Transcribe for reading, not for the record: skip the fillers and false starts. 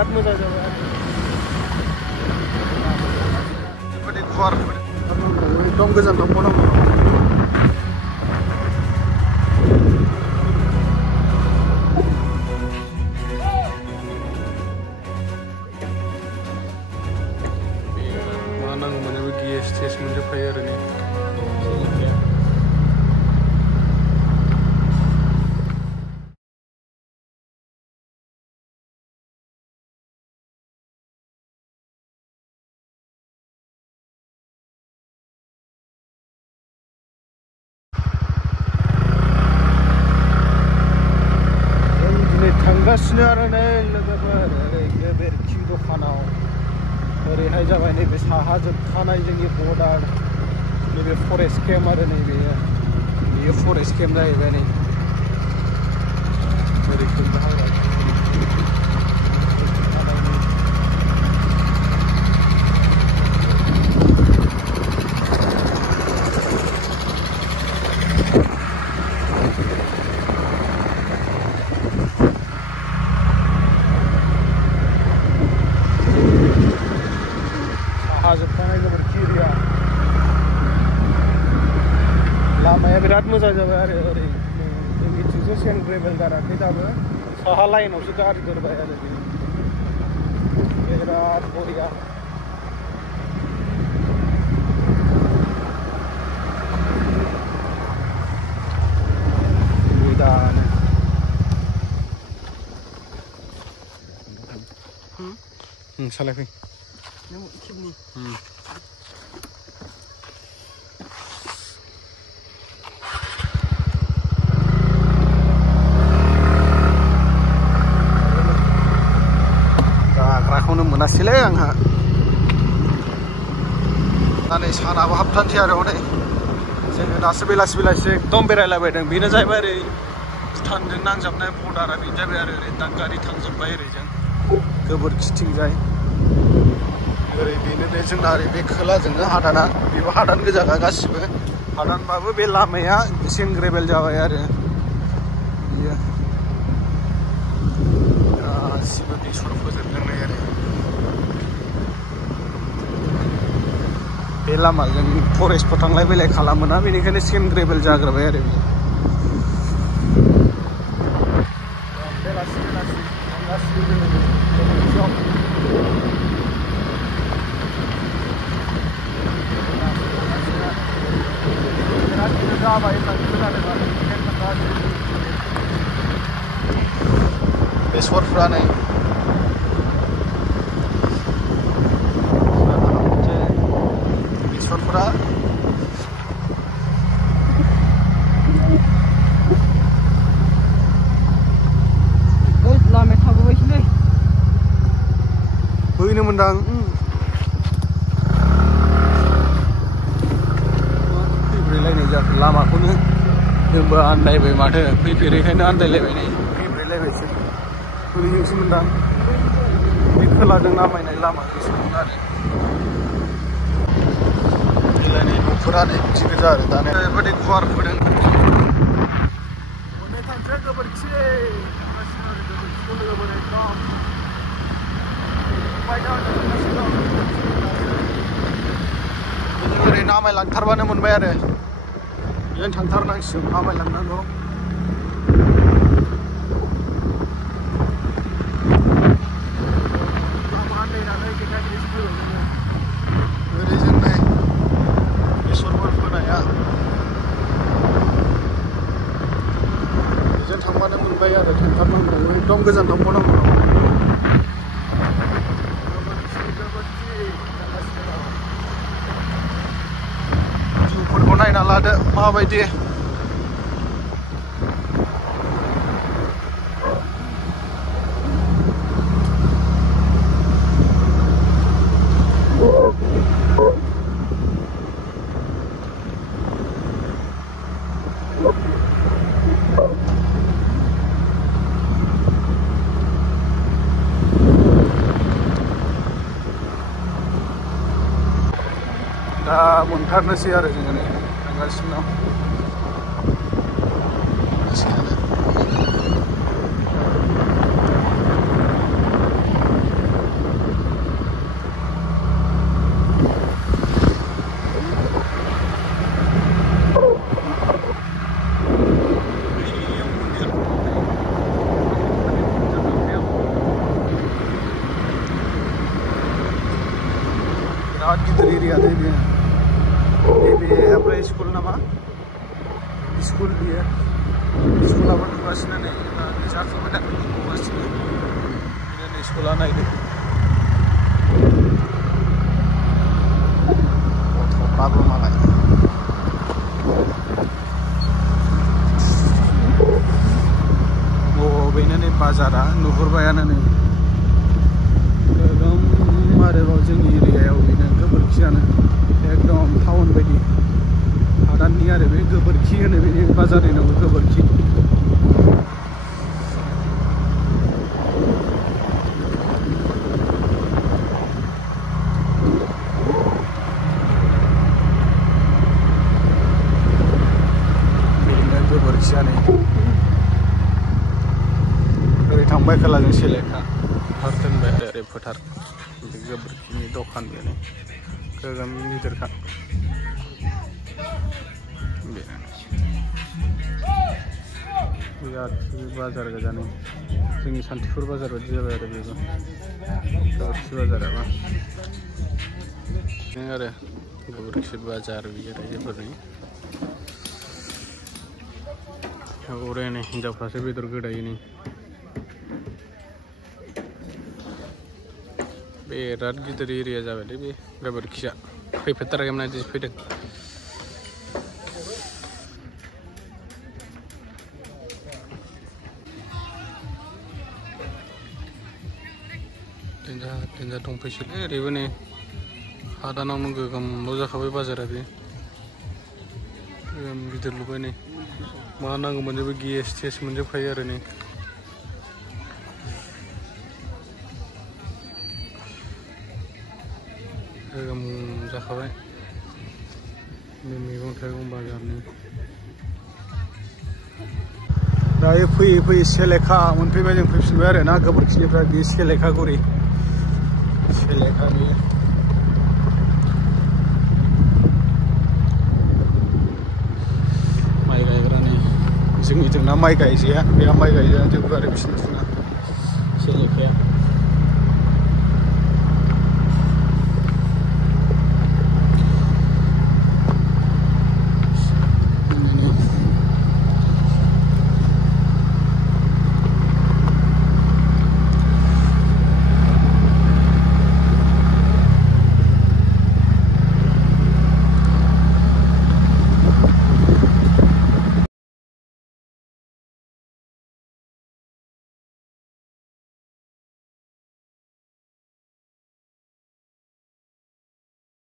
बिराद मोजां जाबाय बेबायदि गुवार एकदम गोजान थांबावनांगौ मा नांगौमोन बे गेस टेस्ट मोनजोबखायो आरो नै थांगासिनो आरो नै लोगोफोर ओरै गोबोरखि दखानाव ओरैहाय जाबाय नैबे साहा जोबखानाय जोंनि बर्डार नैबे फरेस्ट केम्प आरो बेयो फरेस्ट केम्प जाहैबाय नै ओरै लामाया बिराद मोजां जाबाय आरो ओरै जोंनिथिंसो सेन्ट ग्रेभेल गाराखै दाबो साहा लाइनावसो गारगोरबाय आरो बिराद बरिया मोजांनो सालायफै जाग्राखौनो मोनासैलै आंहा दा नै सानाबो हाबथानसै आरो हनै जोङो दासो बेलासि एकदम बेरायलाबायदों बेनो जाहैबाय ओरै भुटानजों नांजाबनाय बर्डारा बेनो जाबाय आरो ओरै दादगारि थांजोब्बाय ओरैजों गोबोरखिथिंजाय ओरै बेनो बे जोंना ओरै बे खोलाजोंनो हादाना बेबो हादान गोजाखा गासिबो हादानबाबो बे लामाया सेन्ट ग्रेभेल जाबाय आरो बियो गासिबो बेसर फोजोबदोंनो आरो बे लामाजों फरेस्टफोर थांलाय फैलाय खालामोना बेनिखायनो सेन्ट ग्रेभेल जाग्रोबाय आरो बियो बेसरफ्रा नै बेसरफ्रा लामाया थाबोबायसैलै बैनो मोनदां फैब्रेलायनाय जाखो लामाखौनो जोंबो आन्दायबाय माथो फैफेरैखायनो आन्दायलायबाय नै फैब्रेलायबायसो ओरैजोंसो मोनदां बे खोलाजों नामायनाय लामाजोंसोमोन आरो मिलायनाय न'फोरा नै बिदि गोजा आरो दानिया ओरैबायदि गुवार फोदों मोननो थांसै गोबोरखि ओरै नामायलांथारबानो मोनबाय आरो बेजों थांथारनांसिगौ नामायलांनांगौ ओरै जों नै बेसरफोर फोनाया बेजों थांबानो मोनबाय आरो थांथारनांगौ एकदम गोजान थांबावनांगौ भिउफोरखौ नायना लादो माबायदि दा मोनथारनोसै आरो जोङो नै थांगासिनो दं स्कुलाबो नुगासिनो नै जाखांबाय नालाय नुगासिनो बिदिनो नै स्कुला नायदों गथ'फ्राबो मालाय बेनो नै बाजारा नुहुरबायानो नै गोगोम आरोबाव जोंनि एरियायाव बेनो गोबोरखियानो एकदम टाउन बायदि हादाननि आरो बे गोबोरखि होनो बेनि बाजारनि नामआ गोबोरखि बेनो गोबोरखियानो ओरै थांबाय खोलाजों सेलेखा फोथार दोनबाय आरो ओरै फोथार बे गोबोरखिनि दखान बेनो गोगोम गिदिरखा बिराद बाजार गोजानो जोंनि सान्तिपुर बाजार बायदि जाबाय आरो बेबो गोबोरखि बाजाराबा आरो गोबोरखि बाजार बियो रायजोफोरनि हरै नै हिनजावफ्रासो बेदर गोदायो नै बिराद गिदिर एरिया जाबायलै बे गोबोरखिया फैफेरथाराखैमोन आं दिनै फैदों देन्जार दंफैसैलै ओरैबो नै हादानावनो गोगोमल' जाखाबाय बाजारा बे गोगोम गिदिर लुबाय नै मा नांगौ मोनजोबो गेस थेस मोनजोबखायो आरो नै गोगोम जाखाबाय बे मैगं थाइगं बाजारनि दायो फैयै फैयै सेलेखा मोनफैबाय जों फैफिनबाय आरो ना गोबोरखिनिफ्राय बे सेलेखागुरि सेलेखा बेयो माइ गायग्रानि जोंनिजोंना माइ गायजाया बेहा माइ गायजाजोबो आरो बिसोरनिजोंना सेलेखाया